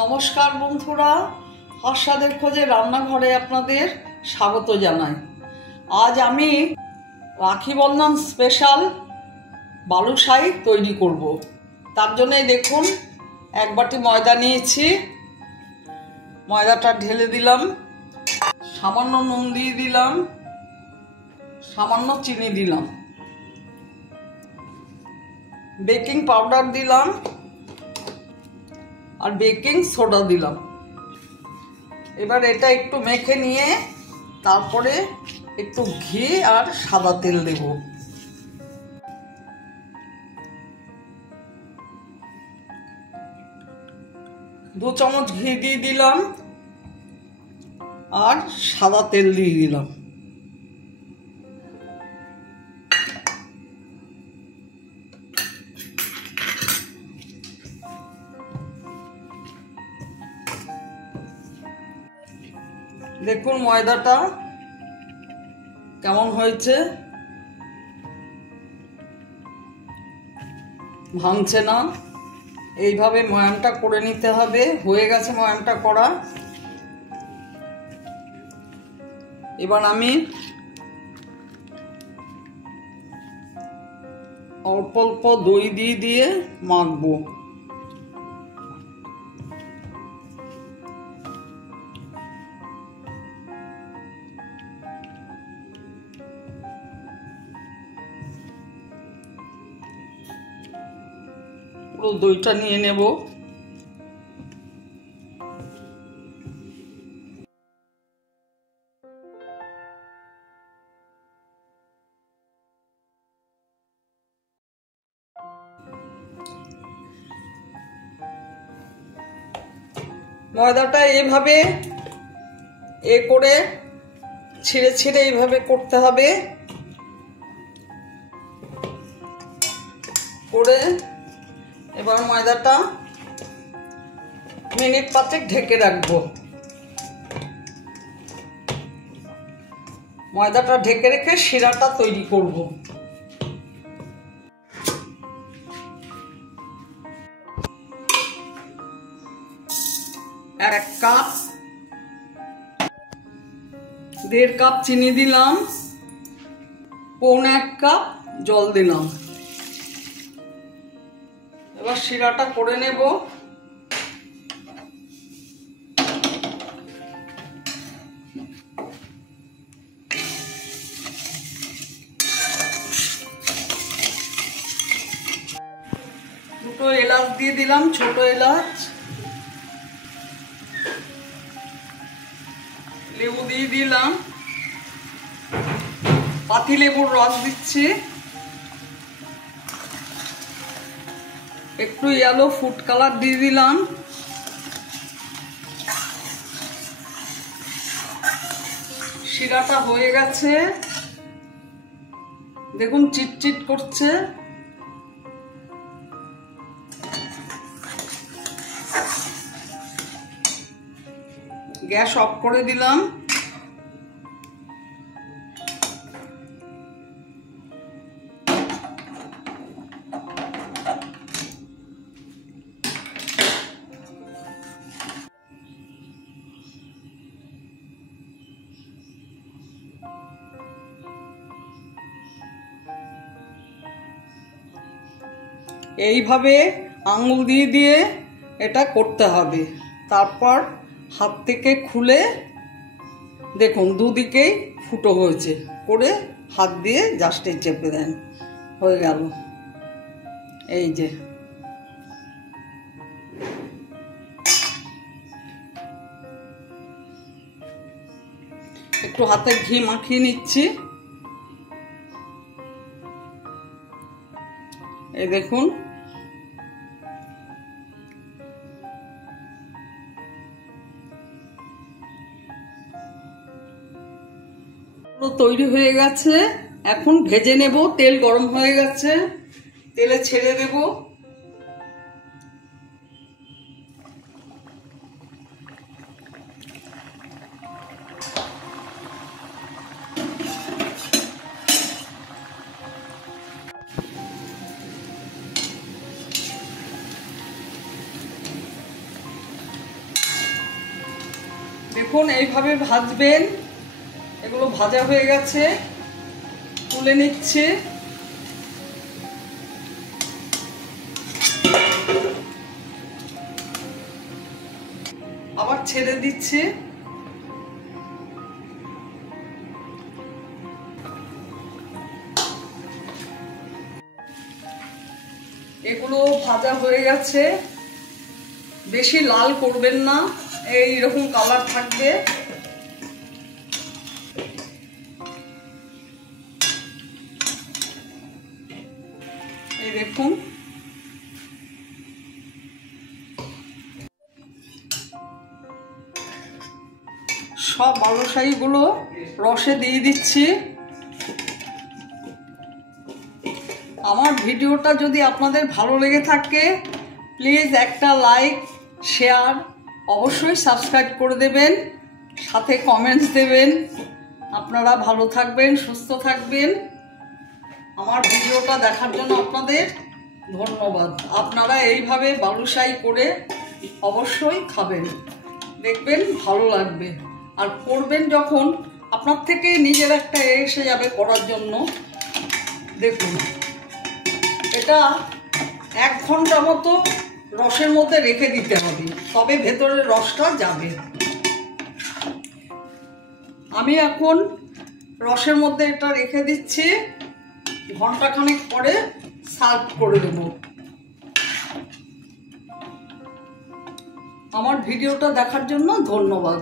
নমস্কার বন্ধুরা, হাস্যাদের খোঁজে রান্নাঘরে আপনাদের স্বাগত জানাই। আজ আমি রাখি বন্ধন স্পেশাল বালুশাহী তৈরি করব। তার জন্যে দেখুন, এক বাটি ময়দা নিয়েছি। ময়দাটা ঢেলে দিলাম, সামান্য নুন দিয়ে দিলাম, সামান্য চিনি দিলাম, বেকিং পাউডার দিলাম আর বেকিং সোডা দিলাম। এবার এটা একটু মেখে নিয়ে তারপরে একটু ঘি আর সাদা তেল দেব। দু চামচ ঘি দিয়ে দিলাম আর সাদা তেল দিয়ে দিলাম। দেখুন ময়দাটা কেমন হয়েছে, ভাঙছে না। এইভাবে ময়ামটা করে নিতে হবে। হয়ে গেছে ময়ামটা করা। এবার আমি অল্প অল্প দই দিয়ে মাখবো। পুরো দইটা নিয়ে নেব। ময়দাটা এভাবে করে ছিঁড়ে ছিঁড়ে এইভাবে করতে হবে। করে এবার ময়দাটা মিনিট 5 ঢেকে রাখবো। ময়দাটা ঢেকে রেখে শিরাটা তৈরি করব। এক কাপ 1.5 কাপ চিনি দিলাম, পৌনে 1 কাপ জল দিলাম। এবার শিরাটা করে নেব। দুটো এলাচ দিয়ে দিলাম, ছোট এলাচ। লেবু দিয়ে দিলাম, পাতি লেবুর রস দিচ্ছি। একটু ইয়েলো ফুড কালার দিয়ে দিলাম। শিরাটা হয়ে গেছে, দেখুন চিটচিট করছে। গ্যাস অফ করে দিলাম। এইভাবে আঙুল দিয়ে এটা করতে হবে। তারপর হাত থেকে খুলে দেখুন দুদিকেই ফুটো হয়েছে, করে হাত দিয়ে জাস্ট চেপে দেন, হয়ে গেল। এই যে একটু হাতে ঘি মাখিয়ে নিচ্ছি। এই দেখুন তৈরি হয়ে গেছে। এখন ভেজে নেব। তেল গরম হয়ে গেছে, তেলে ছেড়ে দেব। দেখুন এইভাবে ভাজবেন। এগুলো ভাজা হয়ে গেছে, তুলে নিচ্ছে। আবার ছেড়ে দিচ্ছে। এগুলো ভাজা হয়ে গেছে। বেশি লাল করবেন না, এইরকম কালার থাকবে। এই দেখুন, সব বালুশাহীগুলো রসে দিয়ে দিচ্ছি। আমার ভিডিওটা যদি আপনাদের ভালো লেগে থাকে প্লিজ একটা লাইক, শেয়ার, অবশ্যই সাবস্ক্রাইব করে দেবেন, সাথে কমেন্টস দেবেন। আপনারা ভালো থাকবেন, সুস্থ থাকবেন। আমার ভিডিওটা দেখার জন্য আপনাদের ধন্যবাদ। আপনারা এইভাবে বালুশাহী করে অবশ্যই খাবেন, দেখবেন ভালো লাগবে। আর করবেন যখন আপনার থেকে নিজের একটা এসে যাবে করার জন্য। দেখুন, এটা 1 ঘন্টা মতো রসের মধ্যে রেখে দিতে হবে, তবে ভেতরের রসটা যাবে। আমি এখন রসের মধ্যে এটা রেখে দিচ্ছি, ঘন্টাখানেক পরে সার্ভ করে দেব। আমার ভিডিওটা দেখার জন্য ধন্যবাদ।